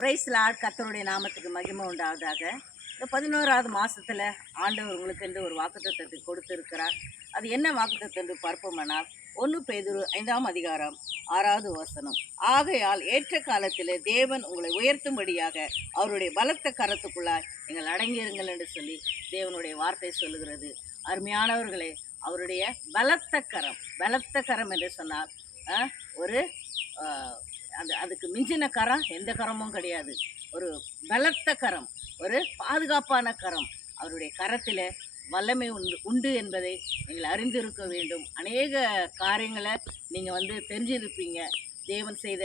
Price Lord. கர்த்தருடைய நாமத்துக்கு மகிமை உண்டாவதாக. இந்த 11வது மாதத்தில் ஆண்டவர் உங்களுக்கு என்று ஒரு வாக்குத்தத்தத்தை கொடுத்திருக்கிறார். அது என்ன வாக்குத்தத்தம் என்று பார்ப்போமானால் 1 பேதுரு 5ஆம் அதிகாரம் 6வது வசனம். ஆகையால் ஏற்ற காலத்தில் தேவன் உங்களை உயர்த்தும்படியாக அவருடைய பலத்த கரத்துக்குள்ளாய் நீங்கள் அடங்கியிருங்கள் என்று சொல்லி தேவனுடைய வார்த்தை சொல்லுகிறது. அருமையானவர்களே, அவருடைய பலத்த கரம் என்று சொன்னால் ஒரு அதுக்கு மிஞ்சின கரம் எந்த கரமும் கிடையாது. ஒரு பலத்த கரம், ஒரு பாதுகாப்பான கரம். அவருடைய கரத்தில் வல்லமை உண்டு என்பதை நீங்கள் அறிந்திருக்க வேண்டும். அநேக காரியங்களை நீங்கள் தெரிஞ்சிருப்பீங்க. தேவன் செய்த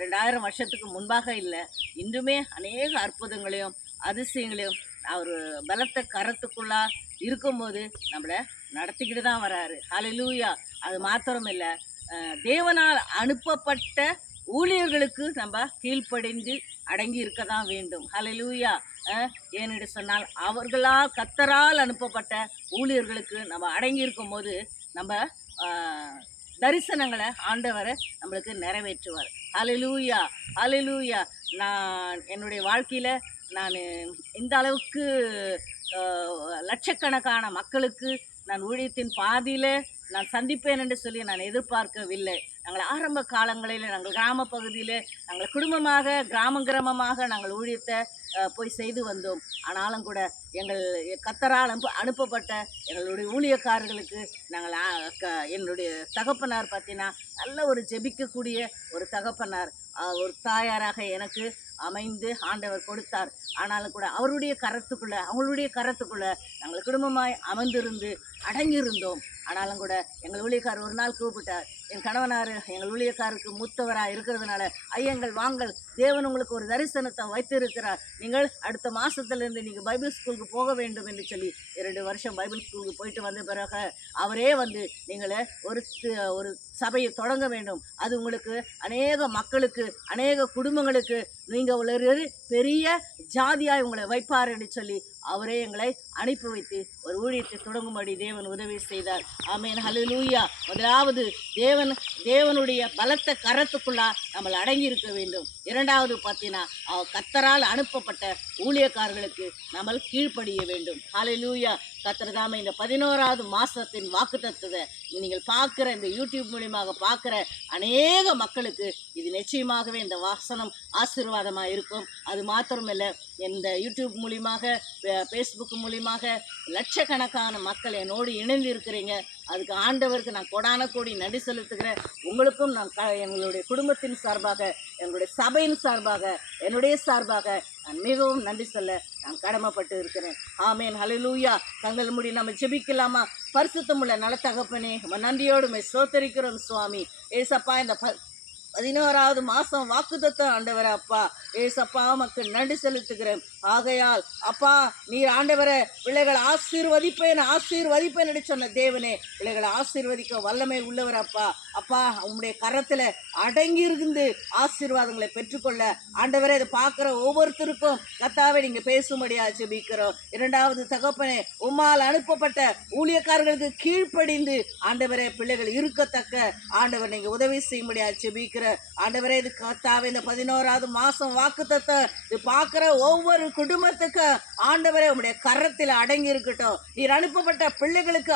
2000 வருஷத்துக்கு முன்பாக இல்லை, இன்றுமே அநேக அற்புதங்களையும் அதிசயங்களையும் அவர் பலத்த கரத்துக்குள்ளா இருக்கும்போது நம்மளை நடத்திக்கிட்டு தான் வராரு. ஹல்லேலூயா. அது மாத்திரம் இல்லை, தேவனால் அனுப்பப்பட்ட ஊழியர்களுக்கு நம்ம கீழ்ப்படிந்து அடங்கி இருக்க தான் வேண்டும். ஹல்லேலூயா. ஏனென்று சொன்னால் கர்த்தரால் அனுப்பப்பட்ட ஊழியர்களுக்கு நம்ம அடங்கி இருக்கும் போது நம்ம தரிசனங்களை ஆண்டவரை நம்மளுக்கு நிறைவேற்றுவார். ஹல்லேலூயா, ஹல்லேலூயா. நான் என்னுடைய வாழ்க்கையில் நான் இந்த அளவுக்கு லட்சக்கணக்கான மக்களுக்கு நான் ஊழியத்தின் பாதியில் நான் சந்திப்பேன் என்று சொல்லி நான் எதிர்பார்க்கவில்லை. நாங்கள் ஆரம்ப காலங்களில் நாங்கள் கிராம பகுதியில் நாங்கள் குடும்பமாக கிராமமாக நாங்கள் ஊழியத்தை போய் செய்து வந்தோம். ஆனாலும் கூட எங்கள் கர்த்தரால் அனுப்பப்பட்ட எங்களுடைய ஊழியக்காரர்களுக்கு நாங்கள் என்னுடைய தகப்பனார் பார்த்தீங்கன்னா நல்ல ஒரு ஜெபிக்கக்கூடிய ஒரு தகப்பனார், ஒரு தாயாராக எனக்கு அமைந்து ஆண்டவர் கொடுத்தார். ஆனாலும் கூட அவங்களுடைய கரத்துக்குள்ளே நாங்கள் குடும்பமாய் அமர்ந்திருந்து அடங்கியிருந்தோம். ஆனாலும் கூட எங்கள் ஊழியக்காரர் ஒரு நாள் கூப்பிட்டார். என் கணவனார் எங்கள் ஊழியக்காருக்கு மூத்தவராக இருக்கிறதுனால, ஐயங்கள் வாங்கள், தேவன் உங்களுக்கு ஒரு தரிசனத்தை வைத்திருக்கிறார், நீங்கள் அடுத்த மாதத்துலேருந்து நீங்கள் பைபிள் ஸ்கூலுக்கு போக வேண்டும் என்று சொல்லி 2 வருஷம் பைபிள் ஸ்கூலுக்கு போயிட்டு வந்த பிறகு அவரே நீங்கள் ஒரு சபையை தொடங்க வேண்டும், அது உங்களுக்கு அநேக மக்களுக்கு அநேக குடும்பங்களுக்கு நீங்கள் ஒரு பெரிய ஜாதியாய் உங்களை வைப்பார் என்று சொல்லி அவரே எங்களை அனுப்பி வைத்து ஒரு ஊழியத்தை தொடங்கும்படி தேவன் உதவி செய்தார். ஆமென், ஹல்லேலூயா. முதலாவது தேவனுடைய பலத்த கரத்துக்குள்ளா நம்மளை அடங்கி இருக்க வேண்டும். இரண்டாவது பார்த்தீங்கன்னா கர்த்தரால் அனுப்பப்பட்ட ஊழியக்காரர்களுக்கு நம்ம கீழ்ப்படிய வேண்டும். ஹல்லேலூயா. கர்த்தர் தாமே இந்த 11வது மாதத்தின் வாக்குத்தத்தத்தை நீங்கள் பார்க்குற இந்த யூடியூப் மூலியமாக பார்க்குற அநேக மக்களுக்கு இது நிச்சயமாகவே இந்த வசனம் ஆசீர்வாதமாக இருக்கும். அது மாத்திரமில்லை, இந்த யூடியூப் மூலியமாக ஃபேஸ்புக் மூலியமாக லட்சக்கணக்கான மக்கள் என்னோடு இணைந்து இருக்கிறீங்க. அதுக்கு ஆண்டவருக்கு நான் கொடான கோடி நன்றி செலுத்துகிறேன். உங்களுக்கும் நான் எங்களுடைய குடும்பத்தின் சார்பாக, எங்களுடைய சபையின் சார்பாக, என்னுடைய சார்பாக நான் மிகவும் நன்றி சொல்ல நான் கடமைப்பட்டு இருக்கிறேன். ஆமேன், ஹல்லேலூயா. கண்கள் மூடி நம்ம ஜெபிக்கலாமா? பரிசுத்தமுள்ள நல்ல தகப்பனே, நன்றியோடு ஸ்தோத்திரிக்கிறோம் சுவாமி. ஏசப்பா, இந்த 11வது மாதம் வாக்குத்தத்தம் ஆண்டவரே அப்பா, ஏசப்பா மக்கள் நன்றி செலுத்துகிறேன். ஆகையால் அப்பா, நீர் ஆண்டவரை பிள்ளைகளை ஆசீர்வதிப்பேன் என்று சொன்ன தேவனே, பிள்ளைகளை ஆசீர்வதிக்க வல்லமை உள்ளவர் அப்பா. அப்பா, உங்களுடைய கரத்தில் அடங்கி இருந்து ஆசீர்வாதங்களை பெற்றுக்கொள்ள ஆண்டவரை இதை பார்க்குற ஒவ்வொருத்தருக்கும் கர்த்தாவே நீங்கள் பேசும்படியா ஜெபிக்கிறோம். இரண்டாவது தகப்பனே, உம்மால் அனுப்பப்பட்ட ஊழியக்காரர்களுக்கு கீழ்ப்படிந்து ஆண்டவரே பிள்ளைகள் இருக்கத்தக்க ஆண்டவர் நீங்கள் உதவி செய்யும்படியா ஜெபிக்கிற ஆண்டவரே. இது கர்த்தாவே இந்த 11வது மாதம் வாக்குத்தத்தம் இது பார்க்குற ஒவ்வொரு குடும்பத்துக்கு ஆண்டவரே உங்களுடைய கரத்தில் அடங்கி இருக்கட்டும். நீர் அனுப்பப்பட்ட பிள்ளைகளுக்கு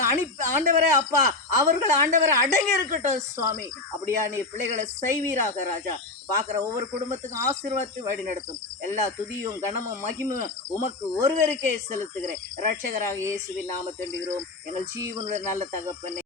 ஆண்டவரே அப்பா, அவர்கள் ஆண்டவரை அடங்கி இருக்கட்டும் சுவாமி. அப்படியா நீர் பிள்ளைகளை செய்வீராக ராஜா. பார்க்குற ஒவ்வொரு குடும்பத்துக்கும் ஆசீர்வாதத்தை வழி நடத்தும். எல்லா துதியும் கனமும் மகிமையும் உமக்கு ஒருவருக்கே செலுத்துகிறேன். இரட்சகராக இயேசுவின் நாமத்தில் வேண்டுகிறோம் எங்கள் ஜீவனுள்ள நல்ல தகப்பனே.